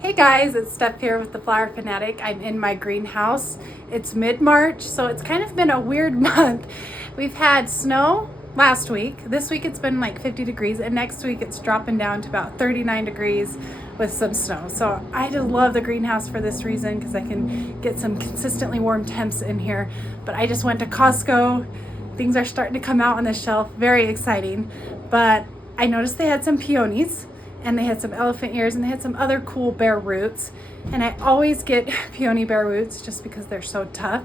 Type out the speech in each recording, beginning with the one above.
Hey guys, it's Steph here with the FlowerFanatic. I'm in my greenhouse. It's mid-March, so it's kind of been a weird month. We've had snow last week. This week it's been like 50 degrees, and next week it's dropping down to about 39 degrees with some snow. So I just love the greenhouse for this reason because I can get some consistently warm temps in here. But I just went to Costco. Things are starting to come out on the shelf. Very exciting. But I noticed they had some peonies, and they had some elephant ears, and they had some other cool bare roots. And I always get peony bare roots just because they're so tough.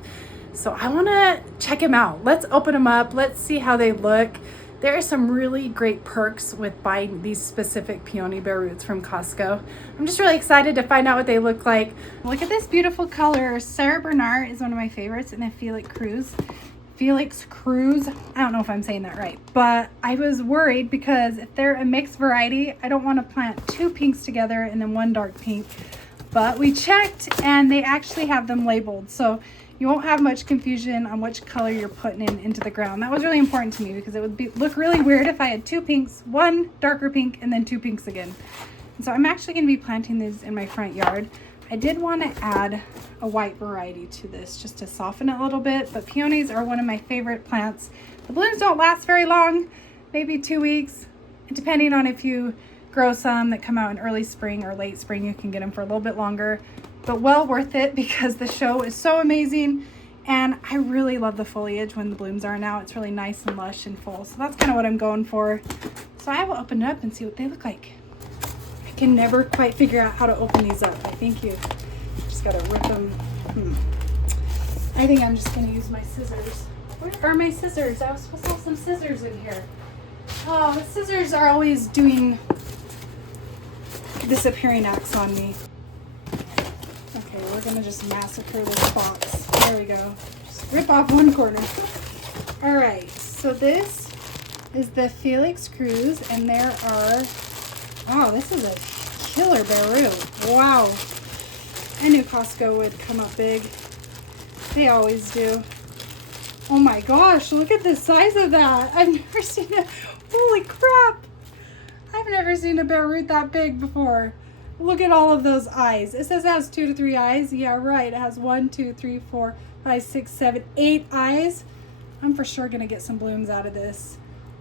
So I want to check them out. Let's open them up. Let's see how they look. There are some really great perks with buying these specific peony bare roots from Costco. I'm just really excited to find out what they look like. Look at this beautiful color. Sarah Bernard is one of my favorites, and then Felix Cruz. I don't know if I'm saying that right, but I was worried because if they're a mixed variety, I don't want to plant two pinks together and then one dark pink. But we checked and they actually have them labeled, so you won't have much confusion on which color you're putting into the ground. That was really important to me because it would look really weird if I had two pinks, one darker pink, and then two pinks again. And so I'm actually going to be planting these in my front yard. I did want to add a white variety to this just to soften it a little bit, but peonies are one of my favorite plants. The blooms don't last very long, maybe 2 weeks. And depending on if you grow some that come out in early spring or late spring, you can get them for a little bit longer, but well worth it because the show is so amazing. And I really love the foliage when the blooms are out. It's really nice and lush and full. So that's kind of what I'm going for. So I will open it up and see what they look like. I can never quite figure out how to open these up. I think you just gotta rip them. I think I'm just gonna use my scissors. Where are my scissors? I was supposed to have some scissors in here. Oh, the scissors are always doing disappearing acts on me. Okay, we're gonna just massacre this box. There we go. Just rip off one corner. All right, so this is the Felix Cruz, and there are, wow, this is a killer bare root. Wow. I knew Costco would come up big. They always do. Oh my gosh, look at the size of that. I've never seen it. Holy crap. I've never seen a bare root that big before. Look at all of those eyes. It says it has 2 to 3 eyes. Yeah, right. It has 1, 2, 3, 4, 5, 6, 7, 8 eyes. I'm for sure going to get some blooms out of this.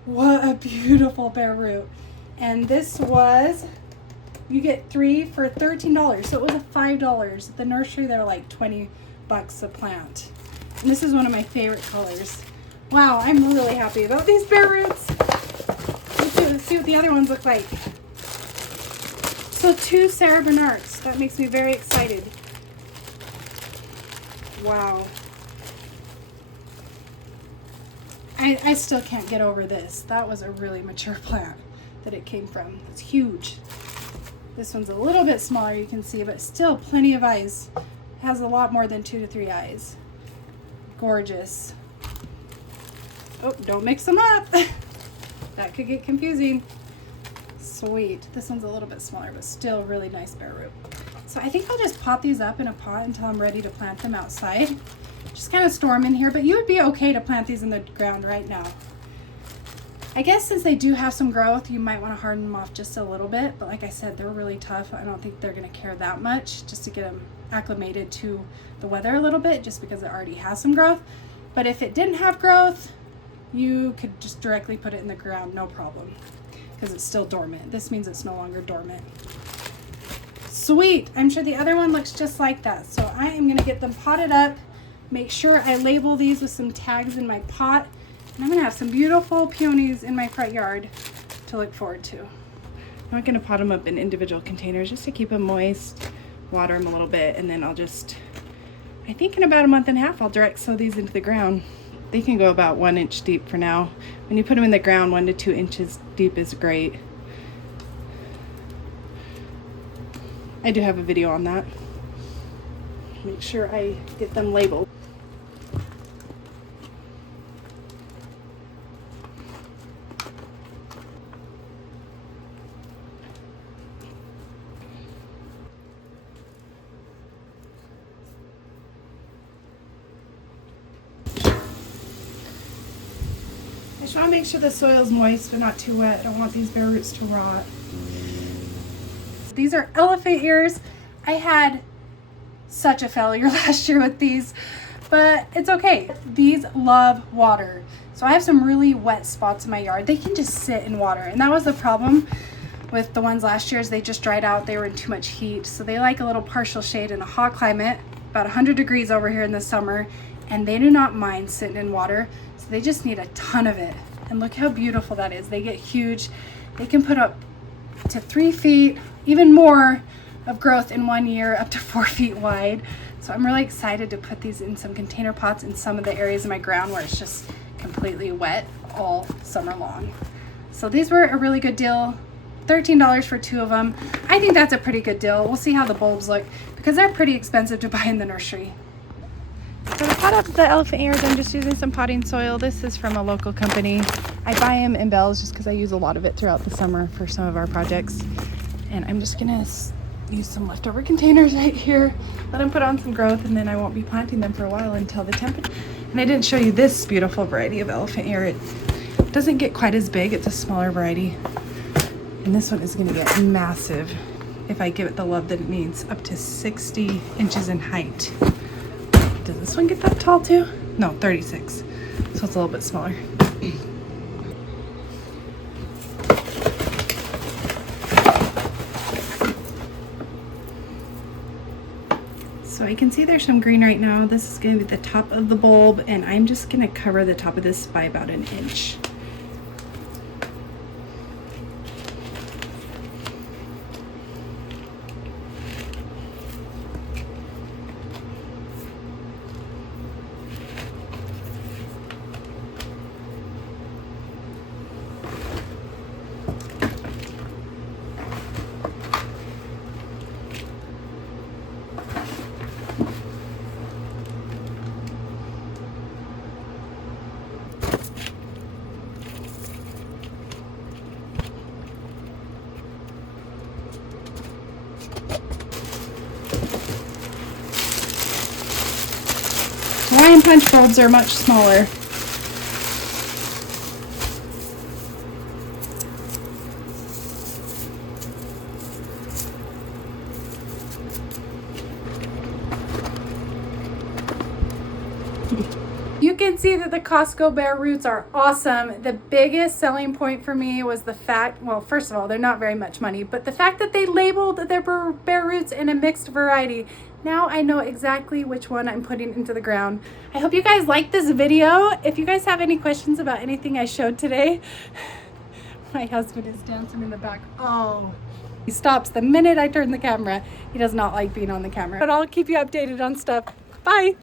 What a beautiful bare root. And this was, you get 3 for $13. So it was $5. At the nursery, they're like 20 bucks a plant. And this is one of my favorite colors. Wow, I'm really happy about these bare roots. Let's see what the other ones look like. So 2 Sarah Bernards. That makes me very excited. Wow. I still can't get over this. That was a really mature plant that it came from. It's huge. This one's a little bit smaller, you can see, but still plenty of eyes. It has a lot more than 2 to 3 eyes. Gorgeous. Oh, don't mix them up. That could get confusing. Sweet. This one's a little bit smaller, but still really nice bare root. So I think I'll just pot these up in a pot until I'm ready to plant them outside. Just kind of store them in here, but you would be okay to plant these in the ground right now. I guess since they do have some growth, you might want to harden them off just a little bit, but like I said, they're really tough. I don't think they're going to care that much, just to get them acclimated to the weather a little bit, just because it already has some growth. But if it didn't have growth, you could just directly put it in the ground, no problem, because it's still dormant. This means it's no longer dormant. Sweet. I'm sure the other one looks just like that. So I am going to get them potted up, make sure I label these with some tags in my pot, and I'm going to have some beautiful peonies in my front yard to look forward to. I'm not going to pot them up in individual containers just to keep them moist, water them a little bit, and then I'll just, I think in about a month and a half, I'll direct sow these into the ground. They can go about 1 inch deep for now. When you put them in the ground, 1 to 2 inches deep is great. I do have a video on that. Make sure I get them labeled. I just want to make sure the soil's moist but not too wet. I don't want these bare roots to rot. These are elephant ears. I had such a failure last year with these, but it's okay. These love water. So I have some really wet spots in my yard. They can just sit in water, and that was the problem with the ones last year, is they just dried out. They were in too much heat. So they like a little partial shade in a hot climate, about 100 degrees over here in the summer, and they do not mind sitting in water. So they just need a ton of it. And look how beautiful that is. They get huge. They can put up to 3 feet, even more of growth in 1 year, up to 4 feet wide. So I'm really excited to put these in some container pots in some of the areas of my ground where it's just completely wet all summer long. So these were a really good deal. $13 for 2 of them. I think that's a pretty good deal. We'll see how the bulbs look, because they're pretty expensive to buy in the nursery. So to pot up the elephant ears, I'm just using some potting soil. This is from a local company. I buy them in bales just because I use a lot of it throughout the summer for some of our projects. And I'm just gonna use some leftover containers right here, let them put on some growth, and then I won't be planting them for a while until the temperature. And I didn't show you this beautiful variety of elephant ear. It doesn't get quite as big. It's a smaller variety. And this one is gonna get massive if I give it the love that it needs, up to 60 inches in height. Does this one get that tall too? No, 36. So it's a little bit smaller. So I can see there's some green right now. This is going to be the top of the bulb, and I'm just going to cover the top of this by about 1 inch. Hawaiian punch bulbs are much smaller. You can see that the Costco bare roots are awesome. The biggest selling point for me was the fact, well, first of all, they're not very much money, but the fact that they labeled their bare roots in a mixed variety. Now I know exactly which one I'm putting into the ground. I hope you guys liked this video. If you guys have any questions about anything I showed today, my husband is dancing in the back. Oh, he stops the minute I turn the camera. He does not like being on the camera, but I'll keep you updated on stuff. Bye.